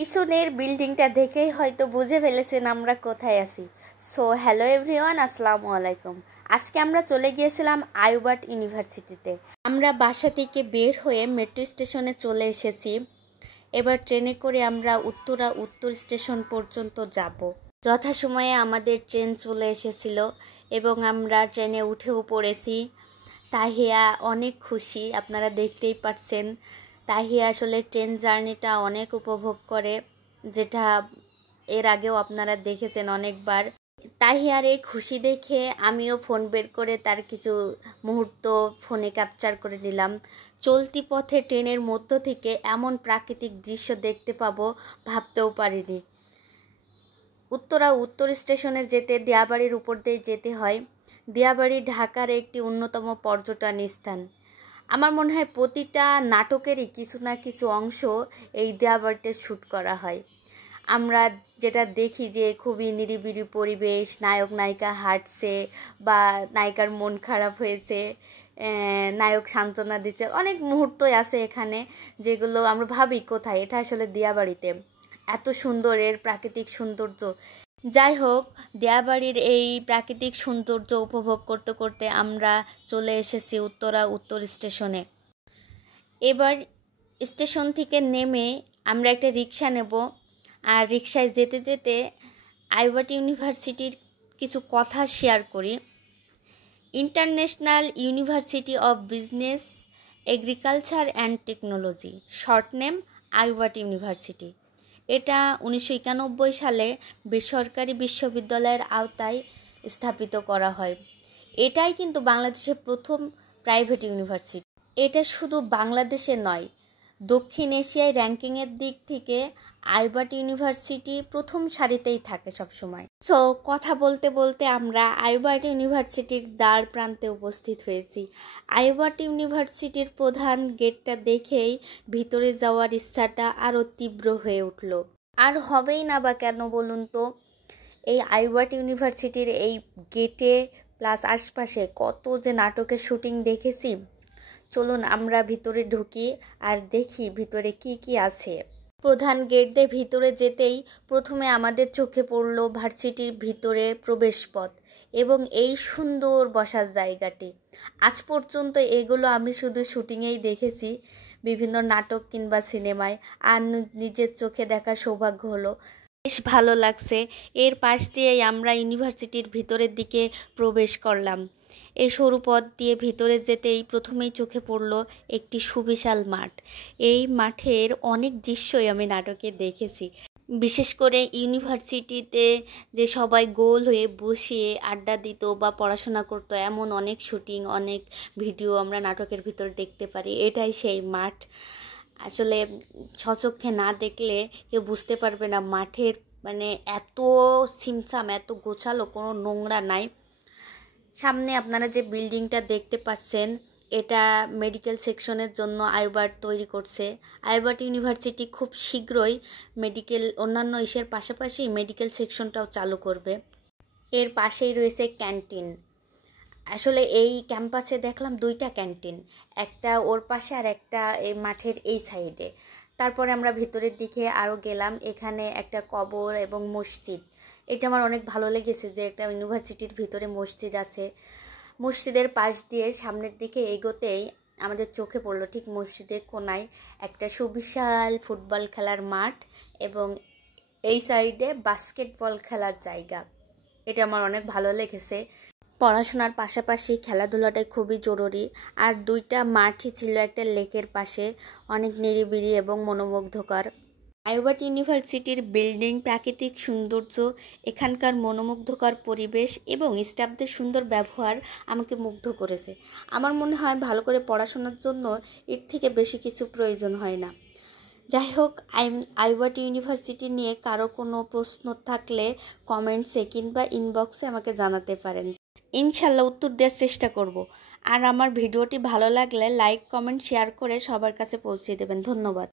পিছনের বিল্ডিংটা দেখেই হয়তো বুঝে ফেলেছেন আমরা কোথায় আছি। সো হ্যালো এভরিওয়ান, আসসালামু আলাইকুম। আজকে আমরা চলে গিয়েছিলাম আইবাট ইউনিভার্সিটিতে। আমরা বাসা থেকে বের হয়ে মেট্রো স্টেশনে চলে এসেছি। এবার ট্রেনে করে আমরা উত্তর স্টেশন পর্যন্ত যাব। যথাসময়ে আমাদের ট্রেন চলে এসেছিল এবং আমরা ট্রেনে উঠেও পড়েছি। তাহিয়া অনেক খুশি, আপনারা দেখতেই পাচ্ছেন। তাহিয়া আসলে ট্রেন জার্নিটা অনেক উপভোগ করে, যেটা এর আগেও আপনারা দেখেছেন অনেকবার। তাহিয়ার এই খুশি দেখে আমিও ফোন বের করে তার কিছু মুহূর্ত ফোনে ক্যাপচার করে নিলাম। চলতি পথে ট্রেনের মধ্য থেকে এমন প্রাকৃতিক দৃশ্য দেখতে পাবো ভাবতেও পারিনি। উত্তর স্টেশনে যেতে দিয়াবাড়ির উপর দিয়ে যেতে হয়। দিয়াবাড়ি ঢাকার একটি অন্যতম পর্যটন স্থান। আমার মনে হয় প্রতিটা নাটকেরই কিছু না কিছু অংশ এই দিয়াবাড়িতে শ্যুট করা হয়। আমরা যেটা দেখি যে খুবই নিরিবিলি পরিবেশ, নায়ক নায়িকা হাঁটছে বা নায়িকার মন খারাপ হয়েছে, নায়ক সান্ত্বনা দিচ্ছে, অনেক মুহূর্তই আছে এখানে যেগুলো আমরা ভাবি কোথায়, এটা আসলে দিয়াবাড়িতে। এত সুন্দর এর প্রাকৃতিক সৌন্দর্য। যাই হোক, দিয়াবাড়ির এই প্রাকৃতিক সৌন্দর্য উপভোগ করতে করতে আমরা চলে এসেছি উত্তর স্টেশনে। এবার স্টেশন থেকে নেমে আমরা একটা রিক্সা নেব, আর রিক্সায় যেতে যেতে আইবাট ইউনিভার্সিটির কিছু কথা শেয়ার করি। International University of Business, Agriculture and Technology, short name IUBAT University. এটা 1991 সালে বেসরকারি বিশ্ববিদ্যালয়ের আওতায় স্থাপিত করা হয়। এটাই কিন্তু বাংলাদেশের প্রথম প্রাইভেট ইউনিভার্সিটি। এটা শুধু বাংলাদেশে নয়, দক্ষিণ এশিয়ায় র্যাঙ্কিংয়ের দিক থেকে আইবাট ইউনিভার্সিটি প্রথম সারিতেই থাকে সবসময়। সো কথা বলতে বলতে আমরা আইবাট ইউনিভার্সিটির দ্বার প্রান্তে উপস্থিত হয়েছি। আইবাট ইউনিভার্সিটির প্রধান গেটটা দেখেই ভিতরে যাওয়ার ইচ্ছাটা আরও তীব্র হয়ে উঠল। আর হবেই না বা কেন বলুন তো, এই আইবাট ইউনিভার্সিটির এই গেটে প্লাস আশপাশে কত যে নাটকের শুটিং দেখেছি। চলুন আমরা ভিতরে ঢুকি আর দেখি ভিতরে কি কি আছে। প্রধান গেট দিয়ে ভিতরে যেতেই প্রথমে আমাদের চোখে পড়ল ভার্সিটির ভিতরে প্রবেশপথ এবং এই সুন্দর বসার জায়গাটি। আজ পর্যন্ত এগুলো আমি শুধু শুটিংয়েই দেখেছি, বিভিন্ন নাটক কিংবা সিনেমায়, আর নিজের চোখে দেখার সৌভাগ্য হলো। বেশ ভালো লাগছে। এর পাশ দিয়েই আমরা ইউনিভার্সিটির ভিতরের দিকে প্রবেশ করলাম। এই সরু পথ দিয়ে ভিতরে যেতেই প্রথমেই চোখে পড়ল একটি সুবিশাল মাঠ। এই মাঠের অনেক দৃশ্যই আমি নাটকে দেখেছি। বিশেষ করে ইউনিভার্সিটিতে যে সবাই গোল হয়ে বসিয়ে আড্ডা দিত বা পড়াশোনা করতো, এমন অনেক শুটিং, অনেক ভিডিও আমরা নাটকের ভিতরে দেখতে পারি। এটাই সেই মাঠ। আসলে স্বচক্ষে না দেখলে কেউ বুঝতে পারবে না মাঠের এত ছিমছাম, এত গোছালো, কোনো নোংরা নাই। সামনে আপনারা যে বিল্ডিংটা দেখতে পাচ্ছেন, এটা মেডিকেল সেকশনের জন্য আইবাট তৈরি করছে। আইবাট ইউনিভার্সিটি খুব শীঘ্রই অন্যান্য ইসের পাশাপাশি মেডিকেল সেকশনটাও চালু করবে। এর পাশেই রয়েছে ক্যান্টিন। আসলে এই ক্যাম্পাসে দেখলাম দুইটা ক্যান্টিন, একটা ওর পাশে আর একটা এই মাঠের এই সাইডে। তারপরে আমরা ভিতরের দিকে আরও গেলাম। এখানে একটা কবর এবং মসজিদ। এটা আমার অনেক ভালো লেগেছে যে একটা ইউনিভার্সিটির ভিতরে মসজিদ আছে। মসজিদের পাশ দিয়ে সামনের দিকে এগোতেই আমাদের চোখে পড়লো ঠিক মসজিদের কোনায় একটা সুবিশাল ফুটবল খেলার মাঠ এবং এই সাইডে বাস্কেটবল খেলার জায়গা। এটা আমার অনেক ভালো লেগেছে। পড়াশোনার পাশাপাশি খেলাধুলাটাই খুবই জরুরি। আর দুইটা মাঠই ছিল একটা লেকের পাশে, অনেক নিরিবিলি এবং মনোমুগ্ধকর। আইবাট ইউনিভার্সিটির বিল্ডিং, প্রাকৃতিক সৌন্দর্য, এখানকার মনোমুগ্ধকর পরিবেশ এবং স্টাফদের সুন্দর ব্যবহার আমাকে মুগ্ধ করেছে। আমার মনে হয় ভালো করে পড়াশোনার জন্য এর থেকে বেশি কিছু প্রয়োজন হয় না। যাই হোক, আইবাট ইউনিভার্সিটি নিয়ে কারো কোনো প্রশ্ন থাকলে কমেন্টসে কিংবা ইনবক্সে আমাকে জানাতে পারেন। ইনশাল্লাহ উত্তর দেওয়ার চেষ্টা করব। আর আমার ভিডিওটি ভালো লাগলে লাইক, কমেন্ট, শেয়ার করে সবার কাছে পৌঁছে দেবেন। ধন্যবাদ।